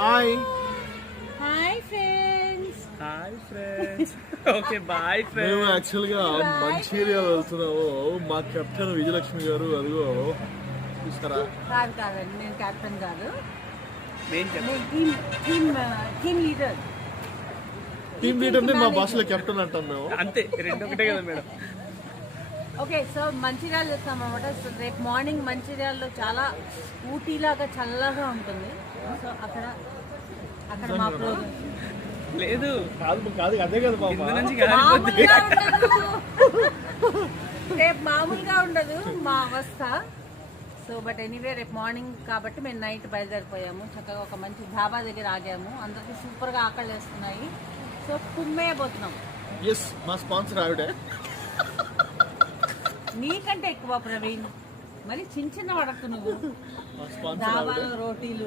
Hi hi friends. Okay bye మేము friends. యాక్చువల్గా మంచిర్యాల వెళ్తున్నాము. మా కెప్టెన్ విజయలక్ష్మి గారు అదిగో చూస్తారా. కాదండి, నేను క్యాప్టెన్ కాదు, నేను చెప్పను. నేను టీమ్ లీడర్. టీమ్ లీడర్ని మా భాషలో కెప్టెన్ అంటాం మేము. అంతే, రెండు ఒకటే కదా మేడం. ఓకే, సో మంచిర్యాల చేస్తాం అనమాట. సో రేపు మార్నింగ్ మంచిర్యాలలో చాలా ఊటీలాగా చల్లగా ఉంటుంది. సో అక్కడ మా ప్రోగ్రామ్ లేదు, కాదు అదే కదా బాబు. కింద నుంచి గాలి మామూలుగా ఉండదు, రేపు మామూలుగా ఉండదు మా అవస్థ. సో బట్ ఎనీవే రేపు మార్నింగ్ కాబట్టి మేము నైట్ బయలుదేరిపోయాము. చక్కగా ఒక మంచి ధాబా దగ్గర ఆగాము. అందరికీ సూపర్గా ఆకలి వేస్తున్నాయి. సో కుమ్మేయబోతున్నాం. ఎస్, మా స్పాన్సర్ ఆవిడే. నీకంటే ఎక్కువ ప్రవీణ్, మరి చిన్న చిన్న పడకు నువ్వు. మా స్పాన్సర్ ఆవిడే. ధాబాలో రోటీలు